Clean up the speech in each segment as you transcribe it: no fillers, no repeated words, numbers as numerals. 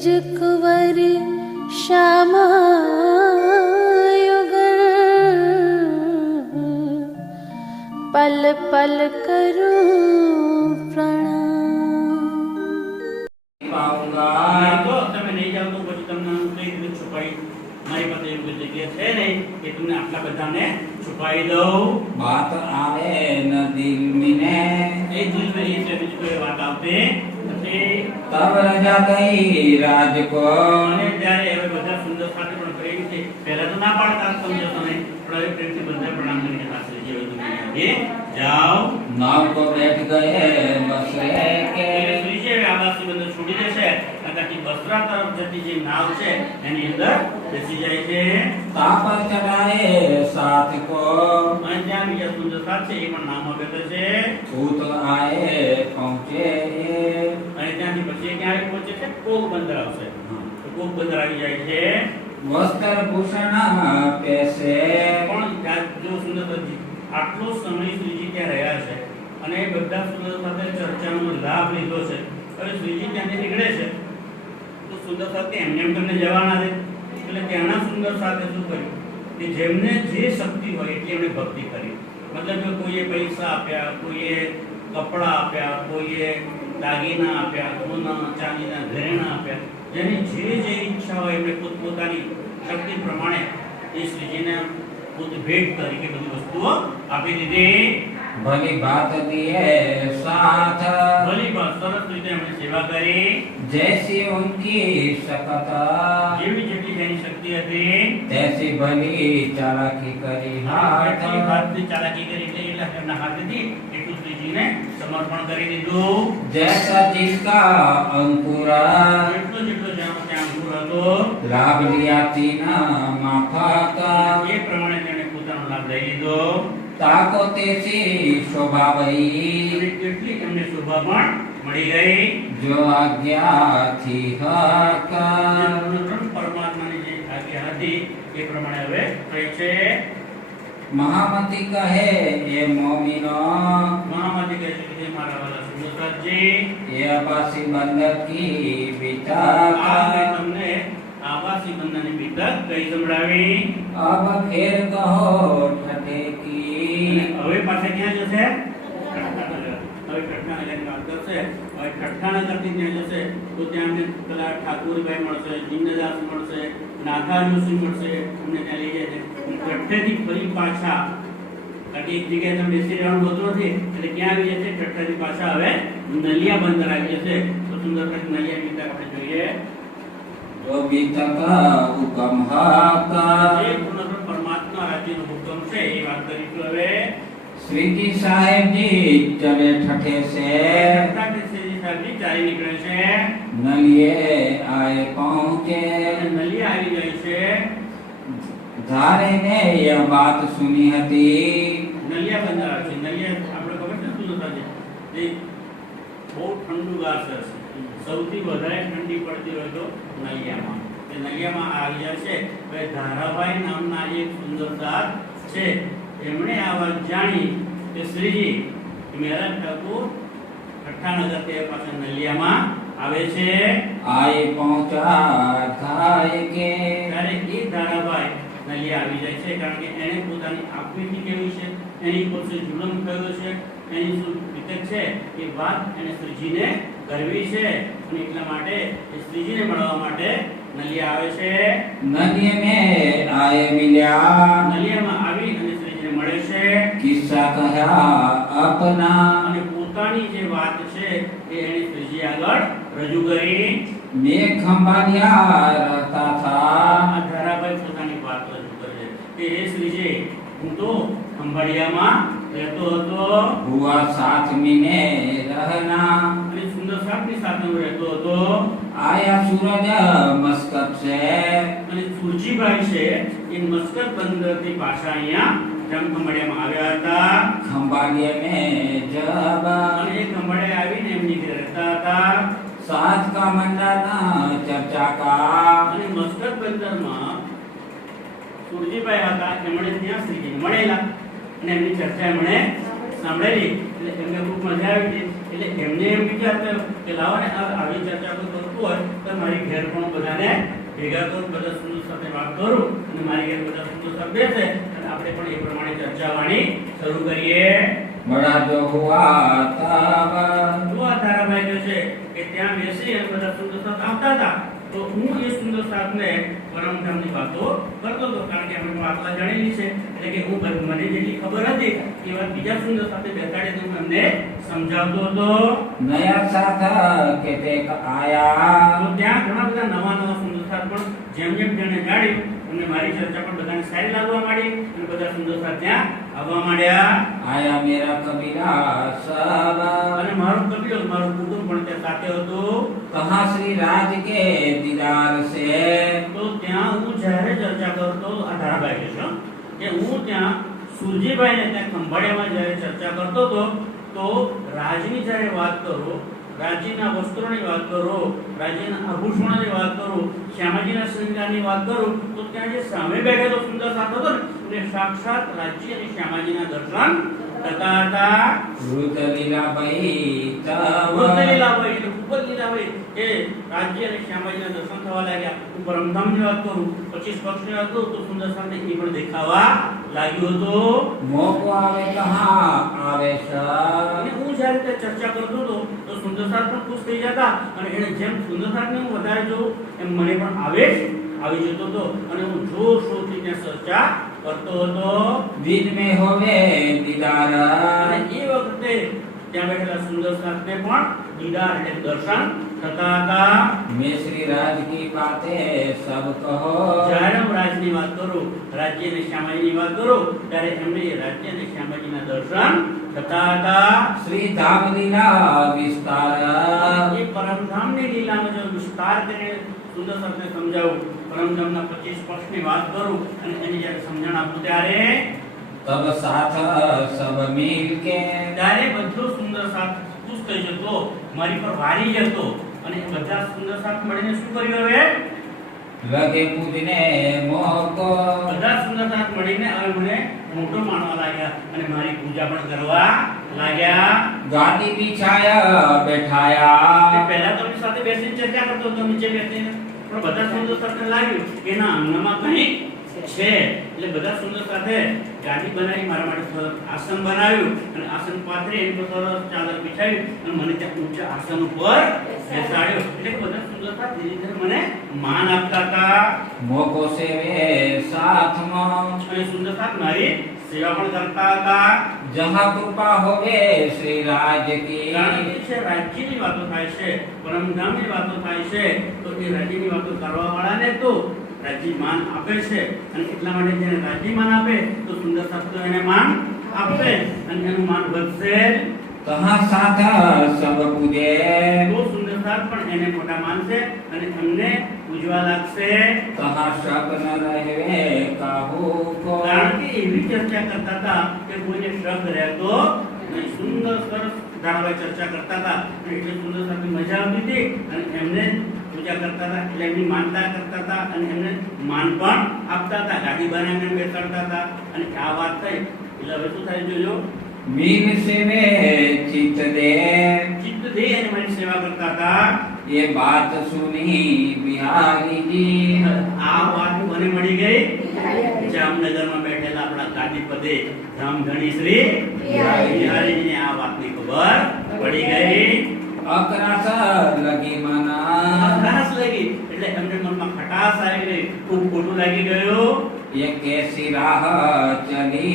Says कुंवर श्यामायुगर पल पल करूं प्रणाम। तो તમે નહીં જાવ તો પછી તમને કઈ રીતે છુપાઈ મારી પાસે એવી જગ્યા છે નહીં કે તમને આટલા બધાને છુપાઈ દઉં। बात आवे न दिल मिने એ દિલ में ये છે બીજી કોઈ વાત આવતી નથી। तब रजा गई राजको અને ત્યારે હવે બધા સુંદર સાથે પણ પ્રેમથી પહેલા તો ના પાડતા સમજો તમે પણ હવે પ્રેમથી બધા પ્રણામ કરીને પાસે જેવી દુનિયા આગે જાઓ। नाव को बैठ गए बसरे के એટલે શ્રીજી આવાસી બંદર છોડી દેશે તાકી બસરા તરફ જતી જે નાવ છે એની અંદર બેસી જાય છે। तापर चढ़ाए साथ को અને ત્યાં બીજા સુંદર સાથ છે એ પણ નામમાં બેઠે છે। भूत आए पहुंचे અને ત્યાંથી પછી એ ક્યાં આવી પહોંચે છે? પોરબંદર આવશે। તો પોરબંદર આવી જાય છે। वस्त्र भूषण पैसे પણ ત્યાં જો સુંદર આટલો સમય શ્રીજી ત્યાં રહ્યા છે અને બધા સુંદર સાથે ચર્ચાનો લાભ લીધો છે। હવે શ્રીજી ત્યાંથી નીકળે છે તો સુંદર સાથે એમને એમ તમને જવા ના દે એટલે ત્યાંના સુંદર સાથે શું કર્યું કે જેમને જે શક્તિ હોય એટલી એમણે ભક્તિ કરી। મતલબ કે કોઈએ પૈસા આપ્યા, કોઈએ કપડા આપ્યા, કોઈએ દાગીના આપ્યા, સોના ચાંદીના ઘરેણા આપ્યા, જેની જે ઈચ્છા હોય એમણે પોતપોતાની શક્તિ પ્રમાણે એ શ્રીજીને ખુદ ભેટ તરીકે બધી વસ્તુઓ આપી દીધી। भली बात दिए साथ ભલી વાત સરસ રીતે એમણે સેવા કરી। जैसी उनकी शकत જેવી જેટલી જેની શક્તિ હતી तैसी भली चालाकी करी हाथ એટલી વાતની ચાલાકી કરી એટલે એમના હાથેથી એટલું શ્રીજીને સમર્પણ કરી દીધું। जैसा जिसका अंकुरा જેટલો જેટલો જ્યાં ત્યાં અંકુર હતો लाभ लिया तीन माफक એ પ્રમાણે તેણે પોતાનો લાભ લઈ લીધો। ताको तेसी शोभा भई અને કેટલી એમને શોભા પણ મળી ગઈ। जो आज्ञा थी हक પરમાત્માની જે આજ્ઞા હતી એ પ્રમાણે હવે થઈ છે। महामती कहे ये मोमिनो મહામતી કહે છે કે મારા વાલા સુરતજી ये अपासी बंदर की આ बिताक મેં તમને આવાસી બંધનની વિગત કઈ સંભળાવી। अब फिर कहो ठटे की હવે પાછા ક્યાં જશે? હવે ઠઠ્ઠાનગરની વાત કરશે। હવે ઠઠ્ઠાનગરથી ત્યાં જશે તો ત્યાં પેલા ઠાકુરભાઈ મળશે, જીનદાસ મળશે, નાથા જોશી મળશે, અમને ત્યાં લઈ જાય છે। ઠઠ્ઠેથી ફરી પાછા કારણ એક જગ્યાએ તમે બેસી રહેવાનું હોતું નથી એટલે ક્યાં આવી જશે? ઠઠ્ઠાથી પાછા હવે નલિયા બંદર આવી જશે। તો સુંદર નલિયા વિગત આપણે જોઈએ। जो बीतक हुकम हक જે પૂર્ણ પરમાત્મા રાજ્યનો હુકમ છે એ વાત કરીશું હવે। श्री जी साहेब जी चले ठठे से ઠઠ્ઠાથી શ્રીજી સાહેબજી ચાલી નીકળે છે नलिए आए पहुंचे અને નલિયા આવી જાય છે। धारे ने यह बात सुनी हती નલિયા બંદર આવે છે। નલિયા આપણે ખબર છે શું થતા છે જે બહુ ઠંડુગાર છે, સૌથી વધારે ઠંડી પડતી હોય તો નલિયામાં। તે નલિયામાં આવી જાય છે। હવે ધારાભાઈ નામના એક સુંદરદાર છે એમણે આ વાત જાણી કે શ્રીજી મહારાજ ઠાકુર ઠઠ્ઠાનગર તે પાછા નલિયામાં આવે છે। आए पहुंचा धाय के ત્યારે એ ધારાભાઈ નલિયા આવી જાય છે કારણ કે એણે પોતાની આકૃતિ કેવી છે, એની પાસે જુલમ થયો છે, એની શું વિગત છે એ વાત એને શ્રીજીને કરવી છે અને એટલા માટે એ શ્રીજીને મળવા માટે નલિયા આવે છે। नदिये में आए मिल्या નલિયામાં આવી અને શ્રીજીને મળે છે किस्सा कहा अपना અને પોતાની જે વાત છે એ એણે શ્રીજી આગળ રજૂ કરી। मैं खंबालिया रहता था આ ધારાભાઈ પોતાની વાત રજૂ કરે છે કે હે શ્રીજી હું તો ખંભાળિયામાં રહેતો હતો हुआ साथ मिने रहना અને સુંદર સાપની સાથે હું રહેતો હતો। आया सूरज मस्कत से અને સુરજીભાઈ છે એ મસ્કત બંદરથી પાછા અહીંયા ખંભાળિયામાં આવ્યા હતા खंबालिया में जब અને એ ખંભાળિયા આવીને એમની ઘરે રહેતા હતા। साथ का मंडन चर्चा का અને મસ્કત બંદરમાં સુરજીભાઈ હતા એમણે ત્યાં શ્રીજીને મળેલા અને એમની ચર્ચા એમણે સાંભળેલી એટલે એમને ખૂબ મજા આવી હતી। એટલે એમને એમ વિચાર થયો કે લાવો ને આવી ચર્ચા કોઈ કરતું હોય તો મારી ઘેર પણ બધાને ભેગા કરું, બધા સુંદર સાથે વાત કરું અને મારી ઘેર બધા સુંદર સાથે બેસે અને આપણે પણ એ પ્રમાણે ચર્ચા વાણી શરૂ કરીએ. बड़ा जो हुआ तब આ ધારાવાહિક છે કે ત્યાં બેસી અને બધા સુંદર સાથ આવતા હતા તો હું એ સુંદર સાથને પરમધામની વાતો કરતો હતો, કારણ કે અમે વાતો જાણેલી છે એટલે કે હું મને જેટલી ખબર હતી એ વાત બીજા સુંદર સાથે બેસાડીને હું એમને સમજાવતો હતો. नया साथ केतेक आया તો ત્યાં ઘણા બધા નવા નવા સુંદર સાથ પણ જેમ જેમ જેને જાણ્યું અને મારી ચર્ચા પણ બધાને સારી લાગવા માંડી અને બધા સુંદર સાથ ત્યાં આવવા માંડ્યા. आया मेरा कबीरा सब અને મારું કબીલો મારું કુટુંબ પણ ત્યાં સાથે હતું. कहाँ श्री राज के दीदार से તો ત્યાં હું જ્યારે ચર્ચા કરતો આ ધારાવાહિક છે કે હું ત્યાં સુરજીભાઈને ત્યાં ખંભાળિયામાં જ્યારે ચર્ચા કરતો હતો તો રાજની જ્યારે વાત કરો, રાજ્યના વસ્ત્રોની વાત કરો, રાજ્યના આભૂષણોની વાત કરું, શ્યામાજીના શૃંગારની વાત કરું તો ત્યાં જે સામે બેઠેલો સુંદર સાથ હતો ને એ સાક્ષાત રાજ્ય અને શ્યામાજીના દર્શન થતા હતા. वृत लीला बही तब વૃદ્ધ લીલાભાઈ એટલે ખૂબ જ લીલાભાઈ કે રાજ્ય અને શ્યામાજીના દર્શન થવા લાગ્યા. હું પરમધામની વાત કરું, 25 પક્ષની વાત કરું તો સુંદર સાથને એ પણ દેખાવા લાગ્યું હતું. मोको आवे कहाँ आवे सब અને હું જ્યારે તે ચર્ચા કરતો હતો તો સુંદર સાથ પણ ખુશ થઈ જતા અને એને જેમ સુંદર સાથને હું વધારે જોઉં એમ મને પણ આવેશ આવી જતો હતો અને હું જોર શોરથી ત્યાં ચર્ચા કરતો હતો. दिन में होवे दीदार અને એ વખતે ત્યાં બેઠેલા સુંદર સાથને પણ દીદાર એટલે દર્શન થતા હતા. मैं श्री राज की बातें सब कहो જ્યારે હું રાજની વાત કરું, રાજ્ય અને શ્યામાજીની વાત કરું ત્યારે એમને રાજ્ય અને શ્યામાજીના દર્શન થતા હતા. श्री धाम लीला विस्तार એ પરમધામની લીલાનો જો વિસ્તાર કરીને સુંદર સાથે સમજાવું, પરમધામના 25 પક્ષની વાત કરું અને એની જ્યારે સમજણ આપું ત્યારે तब साथ सब मिल के ત્યારે બધો સુંદર સાથ ખુશ થઈ જતો, મારી પર વારી જતો અને એ બધા સુંદર સાથ મળીને શું કર્યું હવે लगे पूजने मोको બધા સુંદર સાથ મળીને હવે મને મોટો માનવા લાગ્યા અને મારી પૂજા પણ કરવા લાગ્યા. गादी बिछाया એટલે बैठाया પહેલા તો એમની સાથે બેસીને ચર્ચા કરતો હતો નીચે બેસીને, પણ બધા સુંદર સાથે લાગ્યું કે ના અંગમાં કંઈક છે એટલે બધા સુંદર સાથે ગાદી બનાવી, મારા માટે સરસ આસન બનાવ્યું અને આસન પાથરી એની પર સરસ ચાદર બિછાવી અને મને ત્યાં ઊંચા આસન ઉપર બેસાડ્યો. એટલે કે બધા સુંદર સાથ ધીરે ધીરે મને માન આપતા હતા मोको से वे साथ में અને સુંદર સાથ મારી સેવા પણ કરતા હતા. जहाँ कृपा होवे श्री राज की કારણ કે છે રાજ્યની વાતો થાય છે, પરમધામની વાતો થાય છે તો એ રાજ્યની વાતો કરવા વાળાને તો રાજ્ય માન આપે છે અને એટલા માટે જેને રાજ્ય માન આપે તો સુંદર સાથ તો એને માન આપે અને એનું માન વધશે कहाँ साथ सब पूजे તો સુંદર સાથ પણ એને મોટા માનશે અને એમને પૂજવા લાગશે. कहाँ शक न रहे काहू को કારણ કે એવી ચર્ચા કરતા હતા કે કોઈને શક રહેતો નહીં. સુંદર સરસ ધારાવાહિક ચર્ચા કરતા હતા અને એટલે સુંદર સાથની મજા આવતી હતી અને એમને પૂજા કરતા હતા એટલે એમની માનતા કરતા હતા અને એમને માન પણ આપતા હતા, ગાડી બનાવીને બેસાડતા હતા. અને આ વાત થઈ એટલે હવે શું થાય જોજો, मीन से वे चित दे ચિત્તથી અને મારી સેવા કરતા હતા. ये बात सुनी बिहारी जी આ વાત મને મળી ગઈ જામનગરમાં બેઠેલા આપણા ગાદીપતિ રામધણી શ્રી બિહારીજીને આ વાતની ખબર પડી ગઈ. अकरास लगी मना ખટાશ લાગી એટલે એમને મનમાં ખટાશ આવી ગઈ, ખૂબ ખોટું લાગી ગયું ये कैसी राह चली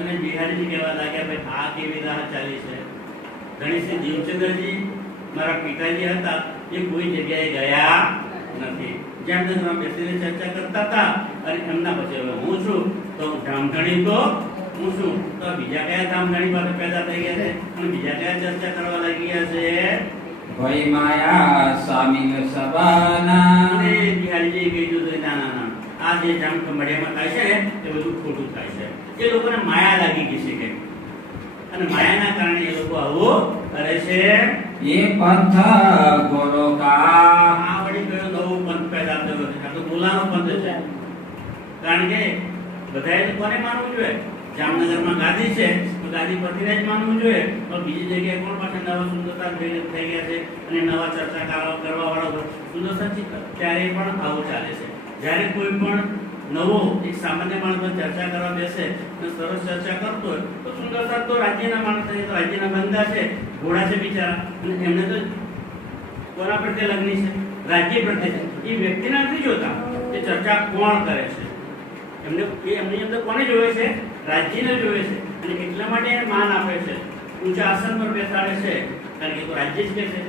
અને બિહારીજી કહેવા લાગ્યા ભાઈ આ કેવી રાહ ચાલી છે. ગણેશજી દેવચંદ્રજી મારા પિતાજી હતા એ કોઈ જગ્યાએ ગયા નથી. જામનગરમાં બેસીને ચર્ચા કરતા હતા અને એમના પછી હવે હું છું તો ધામધણી તો હું છું તો બીજા કયા ધામધણી પાસે પેદા થઈ ગયા છે અને બીજા કયા ચર્ચા કરવા લાગી ગયા છે. भई माया शामिल सबना અને બિહારીજી કીધું કે ના ના ના આ જે જામ ખંભાળિયામાં થાય છે ને એ બધું ખોટું થાય છે. એ લોકોને માયા લાગી ગઈ છે કે અને માયાના કારણે એ લોકો આવું કરે છે. ये पंथ गोरो का આ વળી કયો નવો પંથ પેદા થયો છે, આ તો બોલાનો પંથ છે. કારણ કે બધાએ તો કોને માનવું જોઈએ, જામનગરમાં ગાદી છે તો ગાદી પરથી જ માનવું જોઈએ, પણ બીજી જગ્યાએ કોણ પાસે નવા સુંદરતા થઈ ગયા છે અને નવા ચર્ચા કરવા વાળા સુંદરતા ત્યારે પણ આવું ચાલે છે. જ્યારે કોઈ પણ નવો એક સામાન્ય માણસ ચર્ચા કરવા બેસે અને સરસ ચર્ચા કરતો હોય તો સુંદરતા તો રાજ્યના માણસ છે, તો રાજ્યના બંદા છે, ઘોડા છે બિચારા, અને એમને તો કોના પ્રત્યે લગ્ન છે? રાજ્ય પ્રત્યે છે. એ વ્યક્તિના નથી જોતા કે ચર્ચા કોણ કરે છે, એમની અંદર કોને જોવે છે? રાજ્યને જોવે છે, અને એટલા માટે એને માન આપે છે, ઊંચા આસન પર બેસાડે છે, કારણ કે તો રાજ્ય જ કે છે,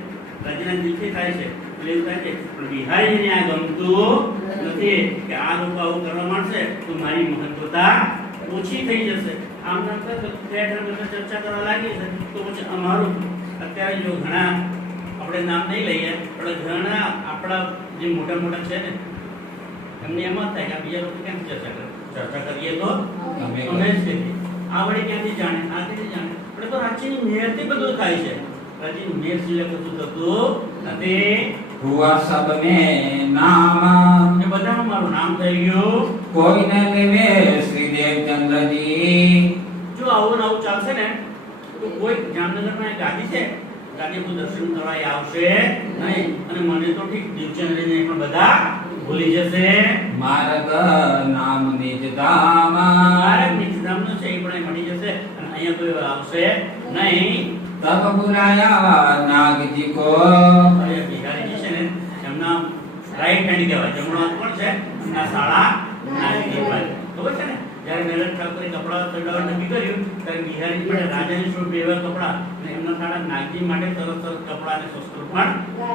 રાજ્યના દિવસે થાય છે. એટલે એવું થાય છે, પણ બિહારીને આ ગમતું નથી કે આ લોકો આવું કરવા માંડશે તો મારી મહત્વતા ઓછી થઈ જશે. આમ નામ ચર્ચા કરવા લાગી છે તો પછી અમારું અત્યારે જો ઘણા આપણે નામ નહીં લઈએ પણ ઘણા આપણા જે મોટા મોટા છે ને એમને એમ જ થાય કે બીજા લોકો ક્યાંથી ચર્ચા કરીએ તો અમે જ તેથી આ વળી ક્યાંથી જાણે, આ ક્યાંથી જાણે, પણ તો રાજ્યની મેયરથી બધું થાય છે. રાજ્યની મેયર સિવાય કશું થતું નથી. હુઆ સબ મેં નામ, એ બધામાં મારું નામ થઈ ગયું. કોઈ ન લેવે શ્રી દેવચંદ્રજી. જો આવું ને આવું ચાલશે ને તો કોઈ જામનગરમાં એક ગાદી છે, ગાદીનું દર્શન કરવા આવશે નહીં, અને મને તો ઠીક દેવચંદ્રજીને પણ બધા ભૂલી જશે. માર્ગ નામ નિજ ધામ, માર્ગ નિજ ધામનો છે એ પણ મળી જશે, અને અહીંયા કોઈ આવશે નહીં. તબ બુલાયા નાગજી કો. અરે બિહારીજી છે ને એમના રાઈટ હેન્ડ કહેવાય, જમણો હાથ કોણ છે? આ સાળા નાગજી ભાઈ. ખબર છે ને જ્યારે નરેન્દ્ર ઠાકોરે કપડા ચડાવવા નક્કી કર્યું ત્યારે બિહારી માટે રાજાની સ્વરૂપે એવા કપડા અને એમના સાળા નાગજી માટે તરત કપડા અને શસ્ત્રો પણ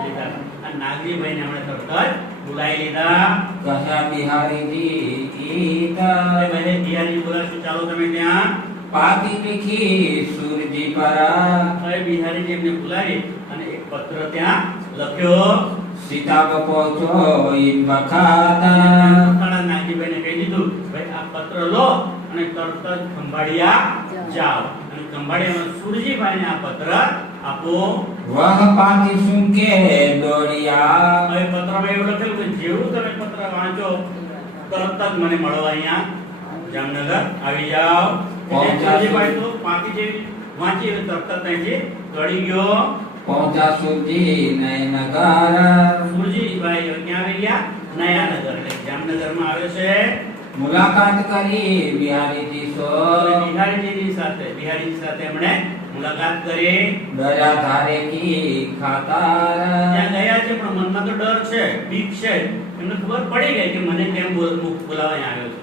લીધા. આ નાગજી ભાઈને એમણે તરત જ બોલાવી લીધા. કહ્યા બિહારીજી ઈત. ભાઈ બિહારી બોલાશું, ચાલો તમે ત્યાં. પાતી લિખી સૂરજી પર. હવે બિહારીજી એમને બોલાવી અને એક પત્ર ત્યાં લખ્યો. સીતાબ પહોંચો ઇન વખત. સાળા નાગજીભાઈને કહી દીધું ભાઈ આ પત્ર લો અને તરત જ ખંભાળિયા જાઓ, અને ખંભાળિયામાં સુરજીભાઈને આ પત્ર આપો. વહ પાતી સુન કે દોડિયા. હવે પત્રમાં એવું લખેલું કે જેવું તમે પત્ર વાંચો તરત જ મને મળવા અહીંયા જામનગર આવી જાઓ. સુરજીભાઈ તો પાકી જેવી વાંચી તરત જ ત્યાંથી દોડી ગયો. પહોંચા સુરજી નયનગર. સુરજીભાઈ ક્યાં આવી ગયા? નયાનગર, એટલે જામનગરમાં આવે છે. મુલાકાત કરી બિહારીજી સો. બિહારીજી સાથે એમણે મુલાકાત કરી. દયા ધારે કી ખાતાર. ત્યાં ગયા છે પણ મનમાં તો ડર છે, બીક છે. એમને ખબર પડી ગઈ કે મને કેમ બોલાવવા આવ્યો છે,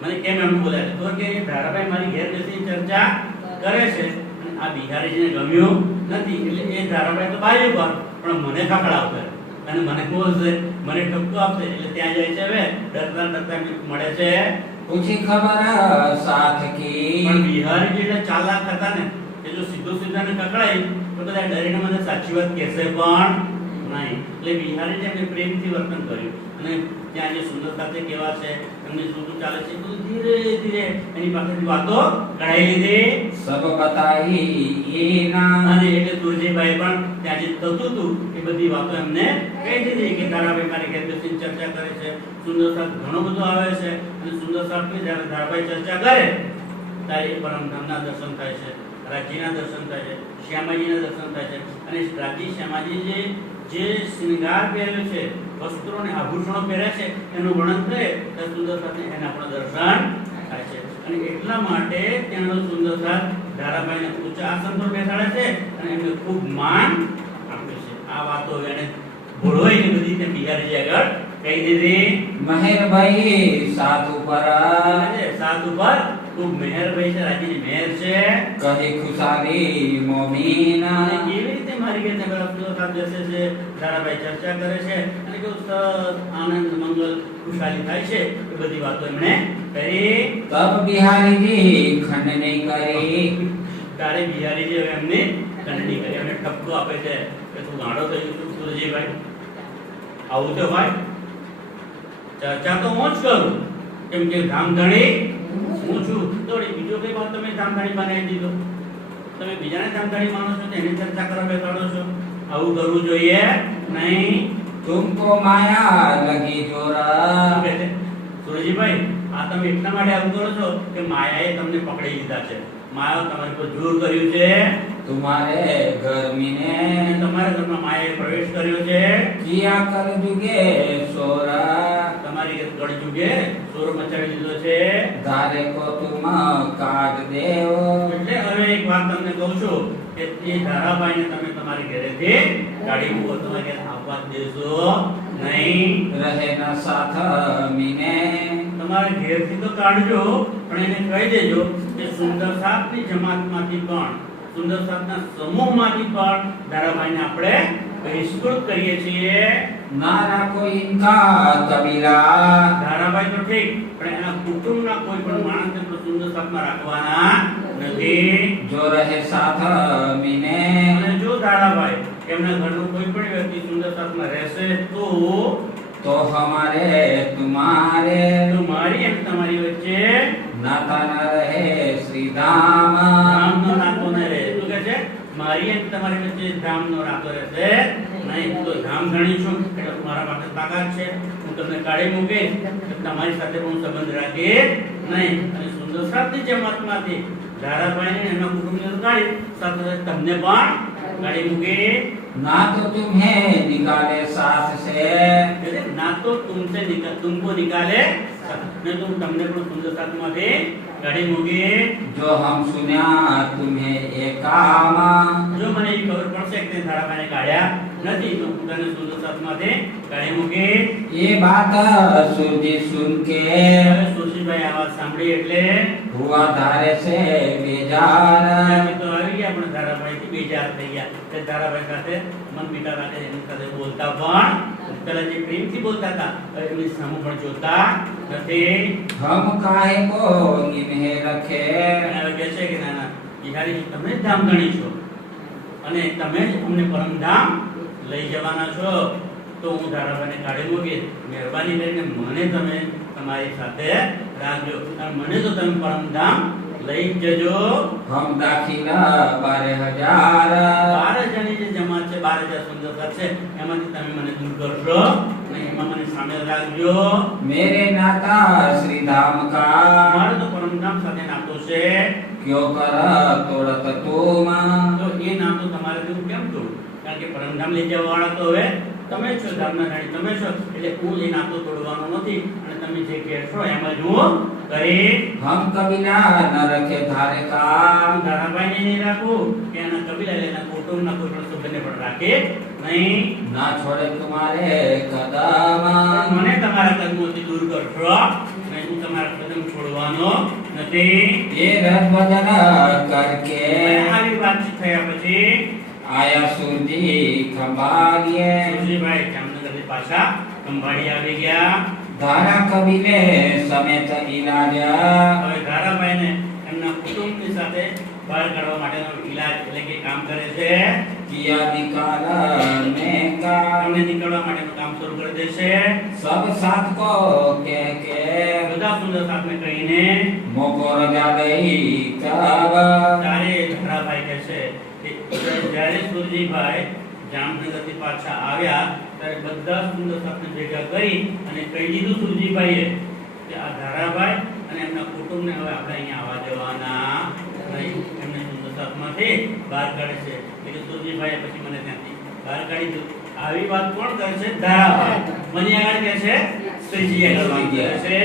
મને કેમ એમ બોલાવે તો કે ધારાભાઈ મારી ઘેર બેસી ચર્ચા કરે છે અને આ બિહારીજીને ગમ્યું નથી, એટલે એ ધારાભાઈ તો બારી પર પણ મને ખકડાવશે અને મને બોલશે, મને ઠપકો આપશે. એટલે ત્યાં જાય છે. હવે ડરતા ડરતા મળે છે. પૂછી ખબર સાથ કી. પણ બિહારીજી એટલે ચાલાક હતા ને, એ જો સીધો સીધાને કકડાય તો બધા ડરીને મને સાચી વાત કહેશે પણ નહીં. એટલે બિહારીજી એમને પ્રેમથી વર્તન કર્યું અને ત્યાં જે સુંદરતા છે કેવા છે, એમને શું શું ચાલે છે બધું ધીરે ધીરે એની પાસેથી વાતો કઢાઈ લીધી. સબ બતાઈ એના. અને એટલે સુરજીભાઈ પણ ત્યાં જે થતું હતું એ બધી વાતો એમને કહી દીધી કે ધારાભાઈ મારી ઘેર બેસીને ચર્ચા કરે છે, સુંદરતા ઘણો બધો આવે છે, અને સુંદરતા જ્યારે ધારાભાઈ ચર્ચા કરે ત્યારે એ પરમધામના દર્શન થાય છે, રાજ્યના દર્શન થાય છે, શ્યામાજીના દર્શન થાય છે. અને રાજ્ય શ્યામાજી જે શ્રૃંગાર પહેર્યો છે, વસ્ત્રો અને આભૂષણો પહેર્યા છે એનું વર્ણન કરે તો સુંદરતા એના પણ દર્શન થાય છે. અને એટલા માટે ત્યાંનો સુંદરતા ધારાભાઈને ઊંચા આસન પર બેસાડે છે અને એમને ખૂબ માન આપે છે. આ વાતો એને ભોળવાઈને બધી તે બિહારીજી આગળ કહી દીધી. મહેરભાઈ સાધુ પર. સાધુ પર ખૂબ મહેરભાઈ છે, રાજ્યની મહેર છે. કહે ખુશાલી મોમીન. કેવી રીતે મારી ઘેર સુંદરતા બેસે છે, ધારાભાઈ ચર્ચા કરે છે અને કેવું સરસ આનંદ મંગલ ખુશાલી થાય છે, એ બધી વાતો એમણે કરી. તબ બિહારીજી ખંડની કરી. તારે બિહારીજી હવે એમને ખંડની કરી, એમને ઠપકો આપે છે કે તું ગાંડો થઈ ગયો સુરજીભાઈ, આવું તો ભાઈ ચર્ચા તો હું જ કરું, કેમ કે ધામધણી હું છું. તો બીજો કઈ વાત તમે ધામધણી બનાવી દીધો, તમે બીજાને ધામધણી માનો છો, એની ચર્ચા કરવા બેસાડો છો. આવું કરવું જોઈએ નહીં. તુમકો માયા લગી જોરા. સુરજીભાઈ આ તમે એટલા માટે આવું કરો છો કે માયાએ તમને પકડી લીધા છે. માયો તમારી પર જોર કર્યું છે, तुम्हारे घर में અને તમારા ઘરમાં માયાએ પ્રવેશ કર્યો છે, किया कर जुगे सोरा તમારી ગળજુગે સોર મચાવી દીધો છે। धारे को तुम काट देव એટલે હવે એક વાત તમને કહું છું કે એ ધારાભાઈને તમે તમારી ઘરેથી કાઢી મૂકો, તમારે ઘરે આવવા દેશો નહીં। रहे न साथ मीने તમારે ઘેરથી તો કાઢજો, પણ એને કહી દેજો કે સુંદર સાતની જમાતમાંથી પણ, સુંદર સાતના સમૂહમાંથી પણ ધારાભાઈને આપણે બહિષ્કૃત કરીએ છીએ। नारा को इनका कबीला ધારાભાઈ તો ઠીક, પણ એના કુટુંબના કોઈ પણ માણસને તો સુંદર સાતમાં રાખવાના નથી। जो रहे साथ मीने અને જો ધારાભાઈ એમના ઘરનો કોઈ પણ વ્યક્તિ સુંદર સાતમાં રહેશે तो हमारे तुम्हारे તો મારી અને તમારી વચ્ચે नाता न रहे श्री धाम ધામનો નાતો ન રહે। શું કહે છે? મારી અને તમારી વચ્ચે ધામનો નાતો રહેશે નહીં। તો ધામ ધણી છું એટલે મારા પાસે તાકાત છે, હું તમને કાઢી મૂકીશ, તમારી સાથે હું સંબંધ રાખીશ નહીં। અને સુંદર સાતની જમાતમાંથી ધારાભાઈને અને એમના કુટુંબને તો કાઢી, સાથે સાથે તમને પણ કાઢી મૂકીશ। ना तो तुम्हें निकाले साथ से कहते ना तो तुमको निकाले नहीं तो तुमने पण सुंदर साथમાંથી કાઢી મૂકી। जो हम सुना तुम्हें एकाम જો મને એ ખબર પડશે કે ધારાભાઈને કાઢ્યા નથી તો હું તને સુંદર સાથમાંથી કાઢી મૂકી। ये बात सुरजी सुन के હવે સુશીભાઈ આ વાત સાંભળી એટલે हुआ धारे से बेजार તો આવી ગયા, પણ ધારાભાઈથી બેજાર થઈ ગયા। તે ધારાભાઈ સાથે મન મીઠા રાખે, એની સાથે બોલતા પણ પેલા જે પ્રેમથી બોલતા હતા હવે એમની સામે પણ જોતા નથી। हम काहे को इन्हें रखे અને હવે કહે છે કે ના ના બિહારી તમે જ ધામ ધણી છો અને તમે જ અમને પરમધામ લઈ જવાના છો, તો હું ધારાભાઈને કાઢી મૂકીશ। મહેરબાની કરીને મને તમે તમારી સાથે રાખજો અને મને તો તમે પરમધામ લઈ જજો। हम दाखिला 12,000 12,000ની જે જમાત છે, 12,000 સુંદર સાથ છે, એમાંથી તમે મને દૂર કરશો અને એમાં મને સામેલ રાખજો। मेरे नाता श्री धाम का મારો તો પરમધામ સાથે નાતો છે, क्यों कर तोड़त तुम તો એ નામ તો તમારે હું કેમ કરું? કારણ કે પરમધામ લઈ જવા વાળા તો હવે તમે છો, ધામના રાણી તમે છો, એટલે હું એ નાતો તોડવાનો નથી અને તમે જે કહેશો એમ જ હું કરીશ। हम कबीला न रखे धारे का હું ધારાભાઈને નહીં રાખું કે એના કબીલા એટલે એના કુટુંબના કોઈ પણ સભ્યને પણ રાખે નહીં। ना छोड़े तुम्हारे कदम મને તમારા કદમોથી દૂર કરશો નહીં, હું તમારા કદમ છોડવાનો નથી। ये रथ भजन करके આવી વાતચીત થયા પછી आया सूरजी खंभालिए સુરજીભાઈ જામનગરથી પાછા ખંભાળી આવી ગયા। धारा कबीले समेत इलाज હવે ધારાભાઈને એમના કુટુંબની સાથે બહાર કાઢવા માટેનો ઈલાજ એટલે કે કામ કરે છે। किया निकाल में का એમને નીકળવા માટેનું કામ શરૂ કરી દેશે। सब साथ को कह के બધા સુંદર સાથને કહીને मोकोर जा गई तब તારે ધારાભાઈ કહે છે કે જ્યારે સુરજીભાઈ જામનગરથી પાછા આવ્યા ત્યારે બધા સુંદર સાથને ભેગા કરી અને કહી દીધું સુરજીભાઈએ કે આ ધારાભાઈ અને એમના કુટુંબને હવે આપણે અહીંયા આવવા જવાના નહીં, એમને સુંદર સાથમાંથી બહાર કાઢે છે। એટલે સુરજીભાઈએ પછી મને ત્યાંથી બહાર કાઢી દીધું। આવી વાત કોણ કરે છે? ધારાભાઈ। મને આગળ કહે છે શ્રીજી આગળ વાત કરે છે।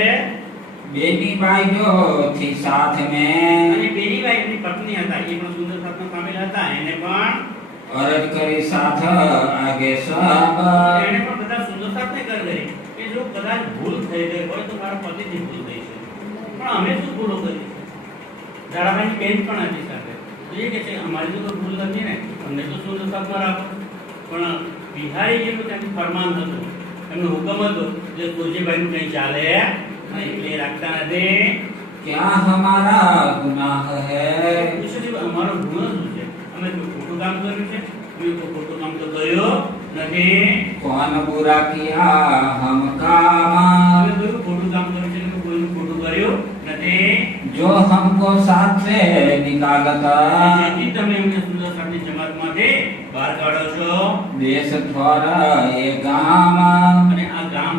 बेटी भाई जो थी साथ में અને બેનીભાઈ એમની પત્ની હતા, એ પણ સુંદર સાથમાં સામેલ હતા, એને પણ अरज करी साथ आगे सब એને પણ બધા સુંદર સાથને કરી કે જો કદાચ ભૂલ થઈ ગઈ હોય તો મારા પતિથી ભૂલ થઈ છે, પણ અમે શું ભૂલો કરી? ધારાભાઈની બેન પણ હતી સાથે, તો એ કહે છે અમારી તો કોઈ ભૂલ નથી ને, અમને તો સુંદર સાથમાં રાખો। પણ બિહારી જેવું તેમનું ફરમાન હતું, એમનો હુકમ હતો એટલે સુરજીભાઈનું કંઈ ચાલે નહીં, એટલે એ રાખતા નથી। क्या हमारा गुनाह है ઈશ્વરજી, અમારો ગુનો શું છે? અમે કોઈ ખોટું કામ કર્યું છે? અમે કોઈ ખોટું કામ તો કર્યું નથી। कौन बुरा किया हम काम અમે કોઈ ખોટું કામ કર્યું છે કે કોઈનું ખોટું કર્યું નથી। जो हमको साथ से निकालता જેથી તમે અમને સુંદર સાથની જમાતમાંથી બહાર કાઢો છો देश थोड़ा ये गाम અને આ ગામ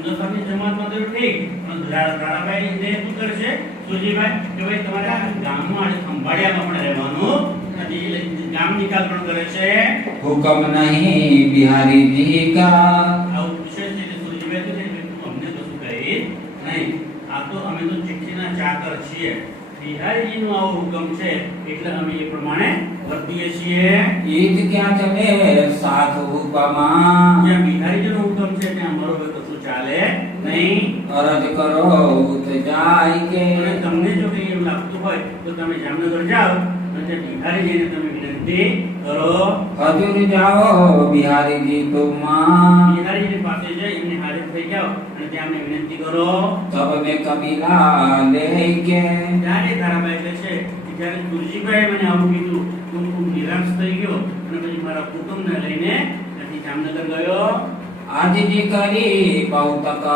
સુંદર સાહેબની જમાતમાં તો ઠીક, પણ દાદાભાઈ ને શું કરશે સુજીભાઈ કે ભાઈ તમારે આ ગામમાં અને ખંભાળિયામાં પણ રહેવાનું નથી, એટલે ગામ નિકાલ પણ કરે છે। हुक्म नहीं बिहारी जी का, આવું પૂછે છે એટલે સુજીભાઈ તો કે તું અમને કશું કહી નહીં, આ તો અમે તો ચિઠ્ઠીના ચાકર છીએ, બિહારીજીનો આવો હુકમ છે એટલે અમે એ પ્રમાણે વર્તીએ છીએ। ईद क्या चले साथ हुक्मा, જ્યાં બિહારીજીનો હુકમ છે ત્યાં અમારો હવે કશું ચાલે નહીં। अरज करो उत जाय के, અને તમને જો કંઈ એવું લાગતું હોય તો તમે જામનગર જાઓ અને ત્યાં બિહારીજીને તમે વિનંતી કરો। हजूर जाओ बिहारी जी तुम, બિહારીજીની પાસે જઈ એમને હાજર થઈ જાઓ અને ત્યાં અમને વિનંતી કરો। तब मैं कबीला लेके, ત્યારે ધારાભાઈ કહે છે કે જ્યારે તુલસીભાઈએ મને આવું કીધું તો હું ખૂબ નિરાશ થઈ ગયો અને પછી મારા કુટુંબને લઈને ત્યાંથી જામનગર ગયો आज जी करी बहुत का,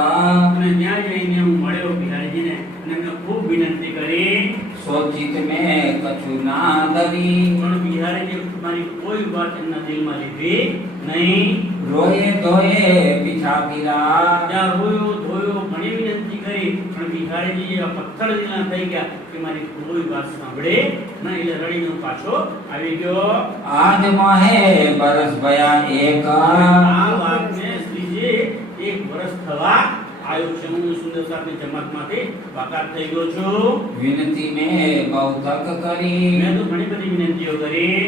અને ત્યાં જઈને હું મળ્યો બિહારીજીને અને એમને ખૂબ વિનંતી કરી, सोचित में कछु ना दबी, પણ બિહારીજી મારી કોઈ વાત એમના દિલમાં લીધી નહીં। रोए धोए पीछा फिरा, ત્યાં રોયો ધોયો ઘણી વિનંતી કરી પણ બિહારીજી એવા પથ્થર દિલના થઈ ગયા કે મારી કોઈ વાત સાંભળે ના, એટલે રડીને હું પાછો આવી ગયો। आज माहे बरस भया एक, આ વાતને શ્રીજી એક વર્ષ થવા આવ્યું છે, હું સુંદર સાહેબની જમાતમાંથી બાકાત થઈ ગયો છું। विनती में बहुतक करी, મેં તો ઘણી બધી વિનંતીઓ કરી,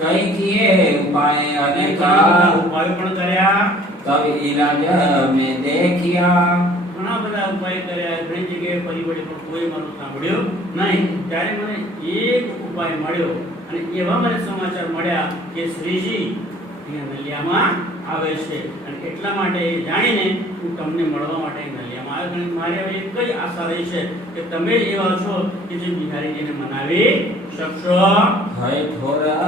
कई किए उपाय અને अनेका, ઘણા બધા ઉપાયો પણ કર્યા, तब इलाज में देखिया, ઘણા બધા ઉપાય કર્યા, ઘણી જગ્યાએ ફરી વળી પણ કોઈ મારું સાંભળ્યું નહીં। ત્યારે મને એક ઉપાય મળ્યો અને એવા મને સમાચાર મળ્યા કે શ્રીજી અહીંયા નલિયામાં આવે છે અને એટલા માટે એ જાણીને હું તમને મળવા માટે નલિયામાં આવ્યો। અને મારી હવે એક જ આશા રહી છે કે તમે જ એવા છો કે જે બિહારીજીને મનાવી શકશો। है थोड़ा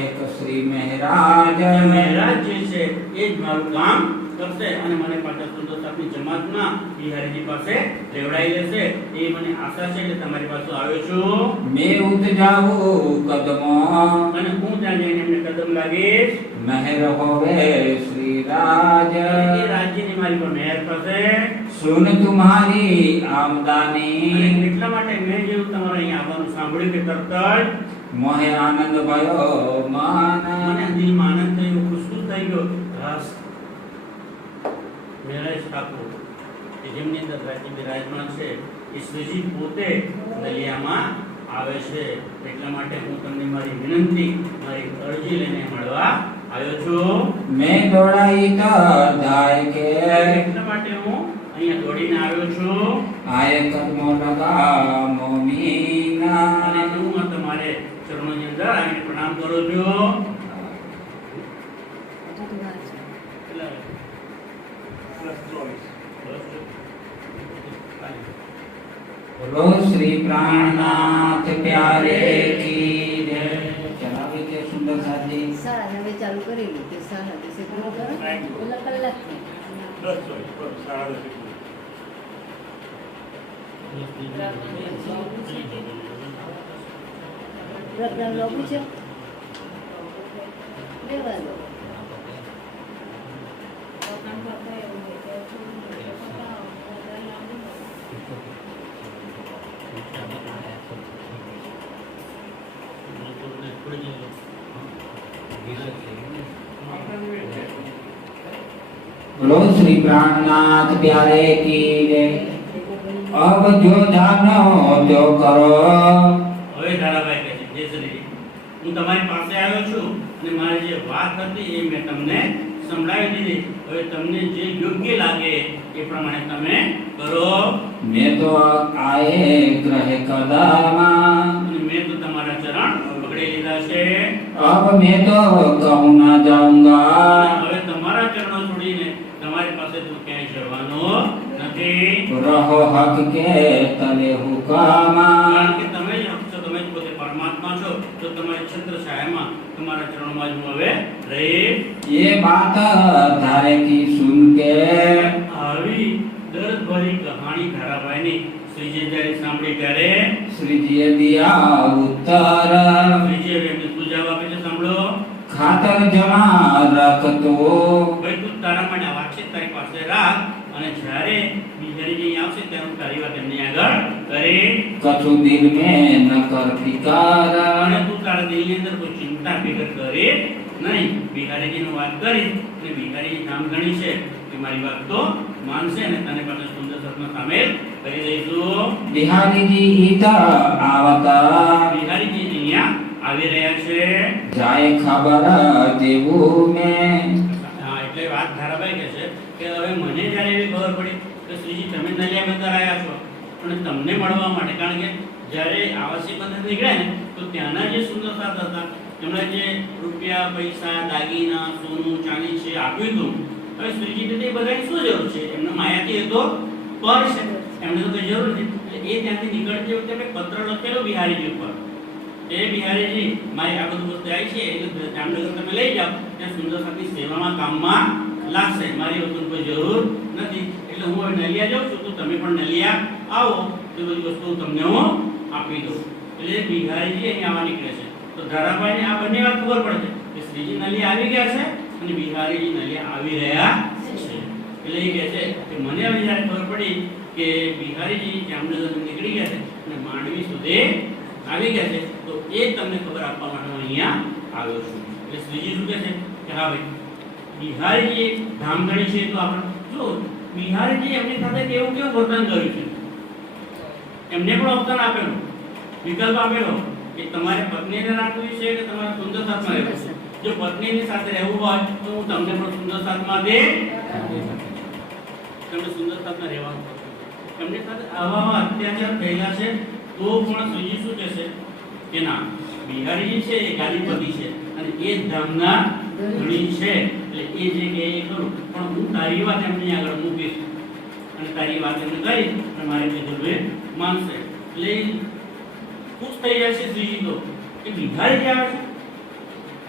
एक श्री महराज, મહારાજ જે છે એ જ મારું કામ કરશે અને મને પાછા સુંદર સાહેબની જમાતમાં બિહારીજી પાસે લેવડાવી લેશે, એ મને આશા છે કે તમારી પાસે આવ્યો છું मैं उठ जाऊं कदमों, અને હું ત્યાં જઈને એમને કદમ લાગીશ मेहर होवे श्री राज, અને એ રાજ્યની મારી પર મહેર થશે। सुन तुम्हारी અને आमदानी, એટલા માટે મેં જેવું તમારે અહીંયા આવવાનું સાંભળ્યું કે તરત જ मोहे आनंद भयो મને मन, દિલમાં આનંદ થયો, ખુશખુશ થઈ ગયો। રાસ મહારાજ ઠાકોર કે જેમની અંદર રાજ્ય બિરાજમાન છે એ શ્રીજી પોતે નલિયામાં આવે છે, એટલા માટે હું તમને મારી વિનંતી મારી અરજી લઈને મળવા આવ્યો છું। मैं दौड़ाई तो धाय के, એટલા માટે હું અહીંયા દોડીને આવ્યો છું आए कदमों लगा मोमीना, અને હું તમારે ચરણોની અંદર આવીને પ્રણામ કરું છું। बोलो श्री प्राणनाथ प्यारे की जय। चलावे के सुंदर साथ जी, સારા હવે ચાલુ કરેલી કે સારા દિવસે પૂરો કરો પેલા કલાકથી પ્રોગ્રામ લોગું છે લેવા દો बोलो श्री प्राणनाथ प्यारे की जय। अब जो जानो जो करो, હવે ધારાભાઈ કહે છે જય શ્રી, હું તમારી પાસે આવ્યો છું અને મારી જે વાત હતી એ મેં તમને સંભળાવી દીધી, હવે તમને જે યોગ્ય લાગે એ પ્રમાણે તમે કરો। मैं तो आए ग्रह कदमा, અને મેં તો તમારા ચરણ પકડી લીધા છે, अब मैं तो कहूँ ना जाऊंगा, અને હવે તમારા ચરણો છોડીને તમારી પાસે તો ક્યાંય જવાનો નથી, रहो हक के तले हुकामा, કારણ કે તમે જ હક છો, તમે જ પોતે પરમાત્મા છો, તો તમારી છત્ર છાયામાં તમારા ચરણોમાં જ હું હવે રહીશ। ये बात थारे की सुन के, આવી દર્દ ભરી કહાણી ધારાભાઈની શ્રીજી જ્યારે સાંભળી ત્યારે श्री जी दिया उत्तर, શ્રીજી એમને શું જવાબ આપે છે સાંભળો। खातर जमा रख तो, ભાઈ તું તારા માટે આ વાતચીત તારી પાસે રાખ અને જ્યારે બિહારીજી આવશે ત્યારે તારી વાત એમની આગળ કરી कछु दिल में न कर विकारा અને તું તારા દિલની અંદર કોઈ ચિંતા ફિકર કરે નહીં. બિહારીજીની વાત કરી અને બિહારી નામ ગણી છે કે મારી વાત તો માનશે અને તને પાછળ સુંદર સપના સામેલ કરી દઈશું. बिहारी जी ईता आवता બિહારીજી અહીંયા આવી રહ્યા છે. जाए खबर देवू में હા, એટલે વાત ધારાભાઈ કહે છે કે હવે મને જ્યારે એવી ખબર પડી કે શ્રીજી તમે નલિયા બંદર આવ્યા છો અને તમને મળવા માટે, કારણ કે જ્યારે આવાસી બંદર નીકળ્યા ને તો ત્યાંના જે સુંદર સાથ હતા એમણે જે રૂપિયા પૈસા દાગીના સોનું ચાંદી છે આપ્યું હતું. હવે શ્રીજી તે બધાની શું જરૂર છે? એમને માયાથી એ તો પર છે, એમને તો કઈ જરૂર નથી. એટલે એ ત્યાંથી નીકળતી વખતે મેં પત્ર લખેલો બિહારીજી ઉપર, એ બિહારીજી મારી આ બધું વસ્તુ આવી છે એટલે જામનગર તમે લઈ જાઓ, ત્યાં સુંદર સાથની સેવામાં કામમાં લાગશે, મારી વસ્તુની કોઈ જરૂર નથી. એટલે હું હવે નલિયા જાઉં છું તો તમે પણ નલિયા આવો તો બધી વસ્તુ તમને હું આપી દઉં. એટલે બિહારીજી અહીં આવવા નીકળે છે તો ધારાભાઈને આ બંને વાત ખબર પડે છે કે શ્રીજી નલિયા આવી ગયા છે અને બિહારીજી નલિયા આવી રહ્યા છે. એટલે એ કહે છે કે મને હવે જ્યારે ખબર પડી કે બિહારીજી જામનગર નીકળી ગયા છે અને માંડવી સુધી આવી ગયા છે તો એ તમને ખબર આપવા માટે હું અહીંયા આવ્યો છું. એટલે શ્રીજી શું કહે છે કે હા ભાઈ બિહારીજી ધામધણી છે તો આપણે જો બિહારીજી એમની સાથે કેવું વર્તન કર્યું છે, એમને પણ અવતાર આપેલું, વિકલ્પ આપેલો કે તમારે પત્નીને રાખવી છે કે તમારે સુંદર સાથમાં રહેવું છે. જો પત્નીની સાથે રહેવું હોય તો હું તમને પણ સુંદર સાથમાં દે, તમને સુંદર સાથમાં રહેવાનું પડશે. એમની સાથે આવા અત્યાચાર થયેલા છે તો પણ શ્રીજી શું કહેશે કે ના, બિહારીજી છે એ ગાદીપતિ છે અને એ ધામના ધણી છે એટલે એ જે કહે એ કરું, પણ હું તારી વાત એમની આગળ મૂકીશ અને તારી વાત એમને કરી અને મારે કીધું એ માનશે. એટલે ખુશ થઈ જાય છે શ્રીજી તો કે બિહારીજી આવે છે,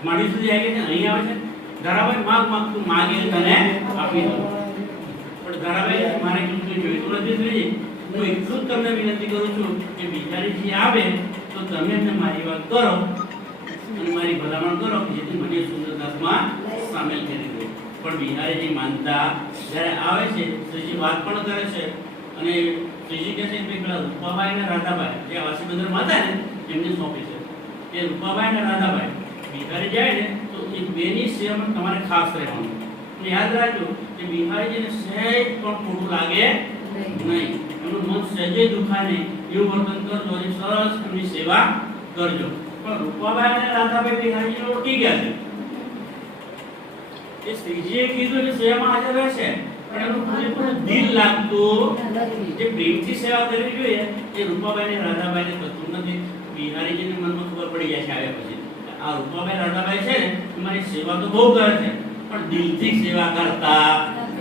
મારી સુધી આવી છે, અહીં આવે છે. ધારાભાઈ માગ તું માગે તને આપી દઉં. પણ ધારાભાઈ મારે કીધું જોઈતું નથી શ્રીજી, હું એટલું જ તમને વિનંતી કરું છું કે બિહારીજી આવે તો તમે એમને મારી વાત કરો અને મારી ભલામણ કરો કે જેથી મને સુંદરદાસમાં સામેલ કરી દે. પણ બિહારીજી માનતા જ્યારે આવે છે શ્રીજી વાત પણ કરે છે અને શ્રીજી કહે છે કે પેલા રૂપાબાઈ અને રાધાબાઈ જે આવાસી બંદર માતા ને એમને સોંપી છે કે રૂપાબાઈ અને રાધાબાઈ બિહારી જાય ને તો એ બેની સેવામાં તમારે ખાસ રહેવાનું. અને યાદ રાખજો કે બિહારીજીને સહેજ પણ ખોટું લાગે નહીં, એમનું મન સહેજે દુખાય નહીં એવું વર્તન કરજો અને સરસ એમની સેવા કરજો. પણ રૂપાબાઈ અને રાધાબાઈ બિહારીજીને ઓળખી ગયા છે, એ શ્રીજીએ કીધું કે સેવામાં હાજર રહેશે પણ એનું પૂરેપૂરું દિલ લાગતું, જે પ્રેમથી સેવા કરવી જોઈએ એ રૂપાબાઈ અને રાધાબાઈને થતું નથી. બિહારીજીને મનમાં ખબર પડી જાય છે આવ્યા પછી આ રૂપાબાઈ રાધાબાઈ છે ને તમારી સેવા તો બહુ કરે છે પણ દિલથી સેવા કરતા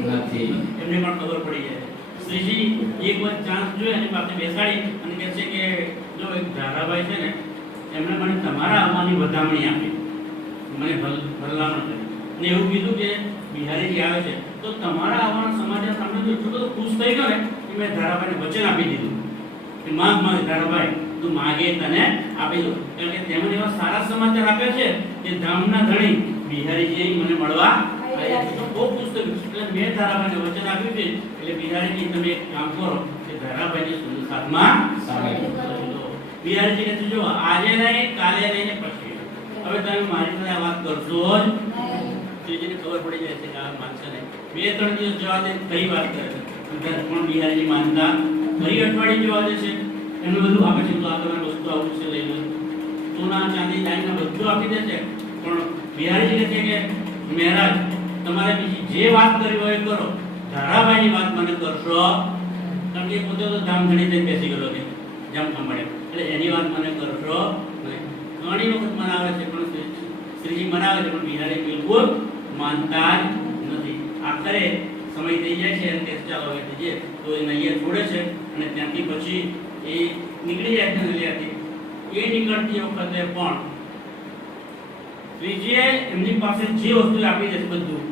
નથી, એમને પણ ખબર પડી જાય. શ્રીજી એક વાર ચાન્સ જોઈ એની પાસે બેસાડી અને કહે છે કે જો એક ધારાભાઈ છે ને એમણે મને તમારા આવવાની વધામણી આપી, મને ભલામણ કરી અને એવું કીધું કે બિહારીજી આવે છે તો તમારા આવવાના સમાચાર સાંભળીને એટલો બધો ખુશ થઈ ગયો ને કે મેં ધારાભાઈને વચન આપી દીધું કે માગ ધારાભાઈ તું માગે તને આપી દો. કારણ કે તેમણે એવા સારા સમાચાર આપ્યા છે કે ધામના ધણી બિહારીજી મને મળવા આવ્યા છે તો બહુ ખુશ થયું. એટલે મેં ધારાભાઈને વચન આપ્યું છે એટલે બિહારીજી તમે એક કામ કરો કે ધારાભાઈને સુંદર સાથમાં સામેલ કરો. બિહારીજી કહે જો આજે નહીં કાલે નહીં ને પછી હવે તમે મારી સાથે વાત કરશો જ. શ્રીજીને ખબર પડી જાય છે કે આ માનશે નહીં. 2-3 દિવસ જવા દે કઈ વાત કરે છે પણ બિહારીજી માનતા ફરી અઠવાડિયે જવા દે છે, એનું બધું આપે છે તો આ તમારી વસ્તુ આવું છે લઈ લો, સોના ચાંદી દાગીના બધું આપી દે છે. પણ બિહારીજી કહે છે કે મહારાજ તમારે બીજી જે વાત કરવી હોય કરો, ધારાભાઈની વાત મને કરશો, કારણ કે પોતે તો ધામધણી થઈને બેસી ગયો કે જામ સાંભળે એટલે એની વાત મને કરશો નહીં. ઘણી વખત મનાવે છે પણ શ્રીજી મનાવે છે પણ બિહારી બિલકુલ માનતા જ નથી. આખરે સમય થઈ જાય છે અને ચાલો હવે જઈએ તો એ નૈયા છોડે છે અને ત્યાંથી પછી એ નીકળી જાય છે નલિયાથી. એ નીકળતી વખતે પણ શ્રીજીએ એમની પાસે જે વસ્તુ આપી દે બધું,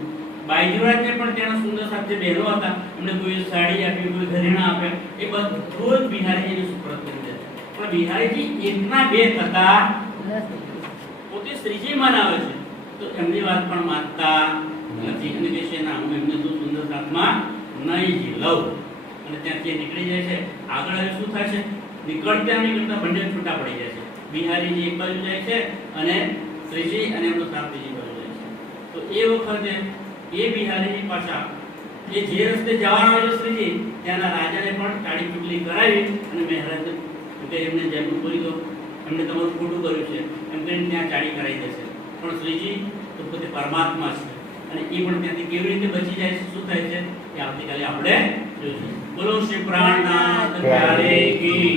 બાઈજીરાજને પણ તેના સુંદર સાથે બહેનો હતા એમને કોઈ સાડી આપી, કોઈ ઘરેણા આપ્યા, એ બધું જ બિહારીજીને સુપ્રત કરી દે. પણ બિહારીજી એકના બે થતા પોતે શ્રીજી મનાવે છે તો એમની વાત પણ માનતા નથી અને કહે છે ના હું એમને તો સુંદર સાથમાં નહીં લવ, અને ત્યાંથી નીકળી જાય છે. આગળ હવે શું થાય છે? નીકળતા બંને છૂટા પડી જાય છે. બિહારીજી એક બાજુ જાય છે અને શ્રીજી અને એમનો સાથ બીજી બાજુ જાય છે. તો એ વખતે એ બિહારીજી પાછા એ જે રસ્તે જવાના હોય છે શ્રીજી, ત્યાંના રાજાને પણ ચાડી ચૂકલી કરાવી અને મહારાજને કે એમને જેમ બોલી દો, એમને તમારું ખોટું કર્યું છે એમ કરીને ત્યાં ચાડી કરાવી દેશે. પણ શ્રીજી તો પોતે પરમાત્મા છે અને એ પણ ત્યાંથી કેવી રીતે બચી જાય છે, શું થાય છે એ આવતીકાલે આપણે જોઈશું. બોલો શ્રી પ્રાણનાથ પ્યારે કી